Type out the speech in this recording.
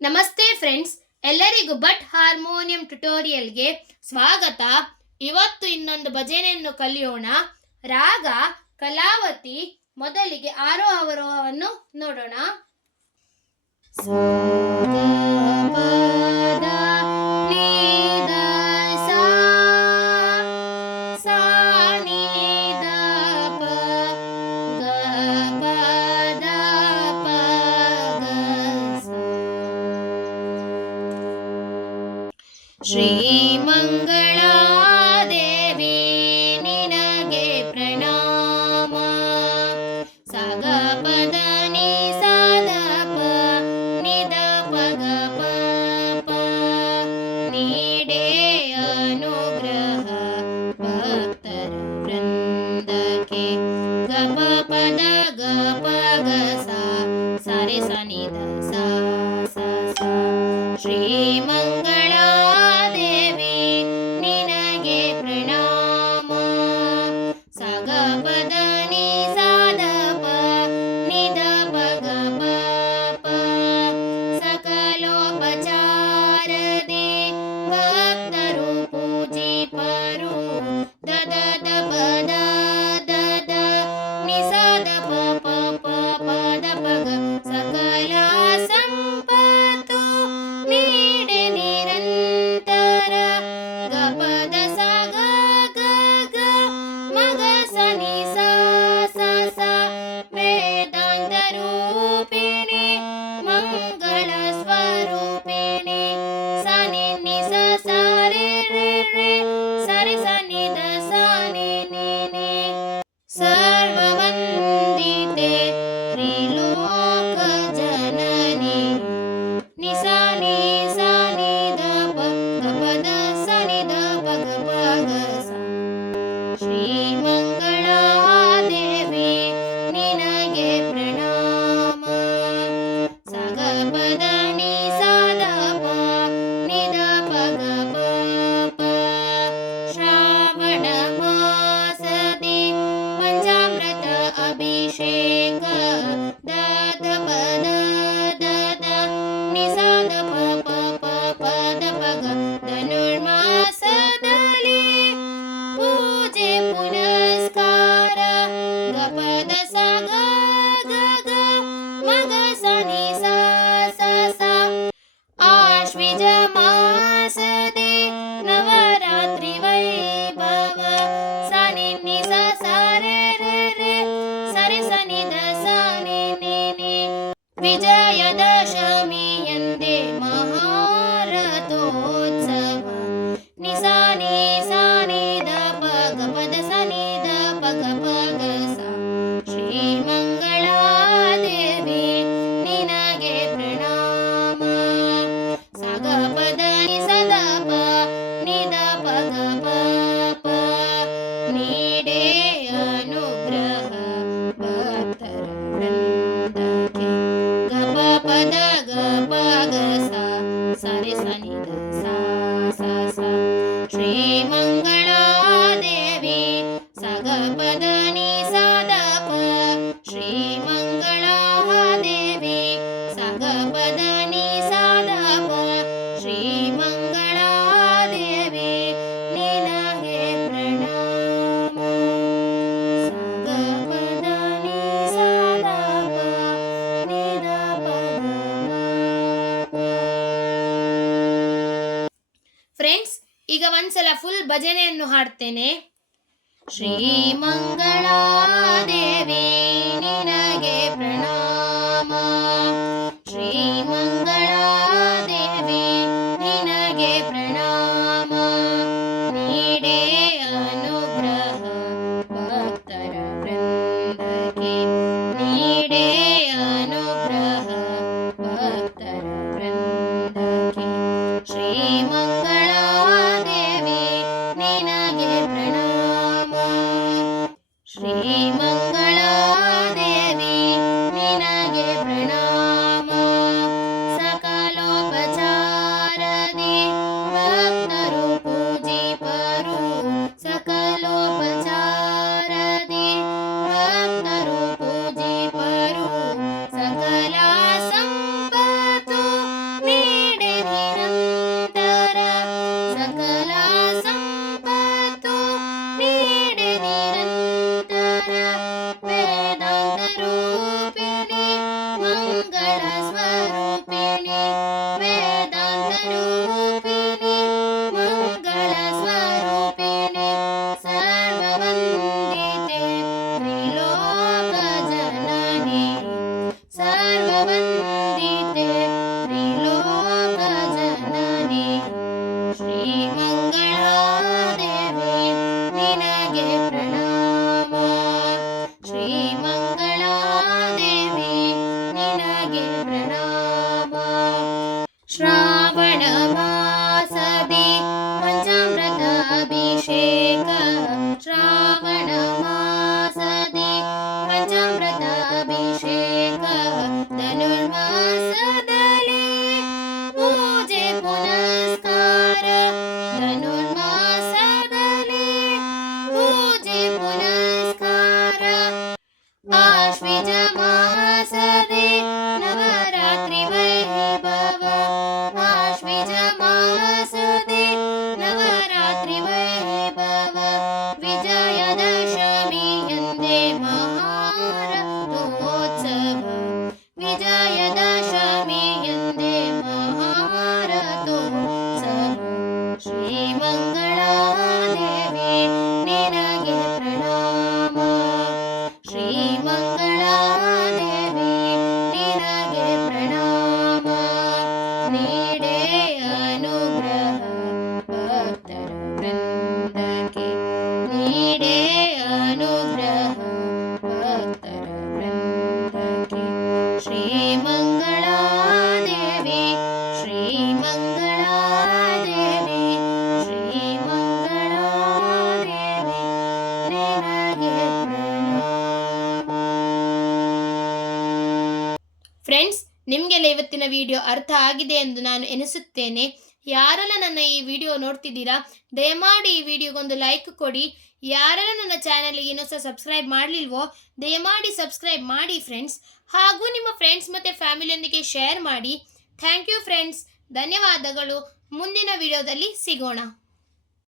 ನಮಸ್ತೆ ಫ್ರೆಂಡ್ಸ್, ಎಲ್ಲರಿಗೂ but harmonium ಟ್ಯುಟೋರಿಯಲ್ಗೆ ಸ್ವಾಗತ. ಇವತ್ತು ಇನ್ನೊಂದು ಭಜನೆಯನ್ನು ಕಲಿಯೋಣ. ರಾಗ ಕಲಾವತಿ. ಮೊದಲಿಗೆ ಆರೋಹ ಅವರೋಹವನ್ನು ನೋಡೋಣ. ಶ್ರೀಮಂಗಳಾ ದೇವಿ ನಿನಗೆ ಪ್ರಣಾಮ. ಸಗ ಪದ ನಿ ಸದ ಪ ನಿದ ಪಗ ಪ ನೀಡೇ ಅನುಗ್ರಹ ಭಕ್ತರ ವೃಂದಕ್ಕೆ. ಗಪ ಪದ ಗಪ ಗ ಸಾರೆ ಸ ನಿದ ಸ ಶ್ರೀಮಂಗಳಾ ವಿಜಯದಶಮಿಯಂದೇ ಮಹಾರಥೋತ್ಸವ. ನಿಸಾನಿ ಸಾನಿದ ಪಗ ಪದ ಸನಿದ ಪಗ ಪಗ ಸ. ಶ್ರೀಮಂಗಳಾ ದೇವಿ ನಿನಗೆ ಪ್ರಣಾಮ. ಸಗ ಪದ ನಿ ಸದ ಪ ನಿದ ಪಗ ಪ ನೀಡೇ ಅನುಗ್ರಹ ಭಕ್ತರ ವೃಂದಕ್ಕೆ. ಪದ ಗ ಪ ಗ ಸಾರೆ ಸ ನಿ ದ ಸ ಶ್ರೀಮಂಗಳಾ ದೇವಿ ಸಗ ಪದ ನಿ ಸದ ಪ. ಶ್ರೀಮಂಗಳಾ ದೇವಿ ಸಗ ಪದ ನಿ ಸದ ಪ. ಶ್ರೀಮಂಗಳಾ ದೇವಿ ನಿನಗೆ ಪ್ರಣಾಮ. ಸಗ ಪದ ನಿ ಸದ ಪ ನಿದ ಫ್ರೆಂಡ್ಸ್, ಈಗ ಒಂದ್ಸಲ ಫುಲ್ ಭಜನೆಯನ್ನು ಹಾಡ್ತೇನೆ. ಶ್ರೀಮಂಗಳಾ ದೇವಿ ನಿನಗೆ ಪ್ರಣಾಮ. ಶ್ರೀಮಂಗಳಾ ದೇವಿ ನಿನಗೆ ಪ್ರಣಾಮ. ನೀಡೇ ಅನುಗ್ರಹ ಭಕ್ತರ ವೃಂದಕ್ಕೆ. ನೀಡೇ ಅನುಗ್ರಹ ಭಕ್ತರ ವೃಂದಕ್ಕೆ. ಶ್ರೀಮಂಗಳಾ ದೇವಿ ನಿನಗೆ ಪ್ರಣಾಮ. ಶ್ರೀಮಂಗಳಾ ನಿನಗೆ ಪ್ರಣಾಮ. ಫ್ರೆಂಡ್ಸ್, ನಿಮಗೆಲ್ಲ ಇವತ್ತಿನ ವಿಡಿಯೋ ಅರ್ಥ ಆಗಿದೆ ಎಂದು ನಾನು ಎನಿಸುತ್ತೇನೆ. ಯಾರೆಲ್ಲ ನನ್ನ ಈ ವಿಡಿಯೋ ನೋಡ್ತಿದ್ದೀರಾ, ದಯಮಾಡಿ ಈ ವಿಡಿಯೋಗೊಂದು ಲೈಕ್ ಕೊಡಿ. ಯಾರೆಲ್ಲ ನನ್ನ ಚಾನಲ್ಗೆ ಇನ್ನೂ ಸಬ್ಸ್ಕ್ರೈಬ್ ಮಾಡಲಿಲ್ವೋ ದಯಮಾಡಿ ಸಬ್ಸ್ಕ್ರೈಬ್ ಮಾಡಿ ಫ್ರೆಂಡ್ಸ್. ಹಾಗೂ ನಿಮ್ಮ ಫ್ರೆಂಡ್ಸ್ ಮತ್ತು ಫ್ಯಾಮಿಲಿಯೊಂದಿಗೆ ಶೇರ್ ಮಾಡಿ. ಥ್ಯಾಂಕ್ ಯು ಫ್ರೆಂಡ್ಸ್, ಧನ್ಯವಾದಗಳು. ಮುಂದಿನ ವಿಡಿಯೋದಲ್ಲಿ ಸಿಗೋಣ.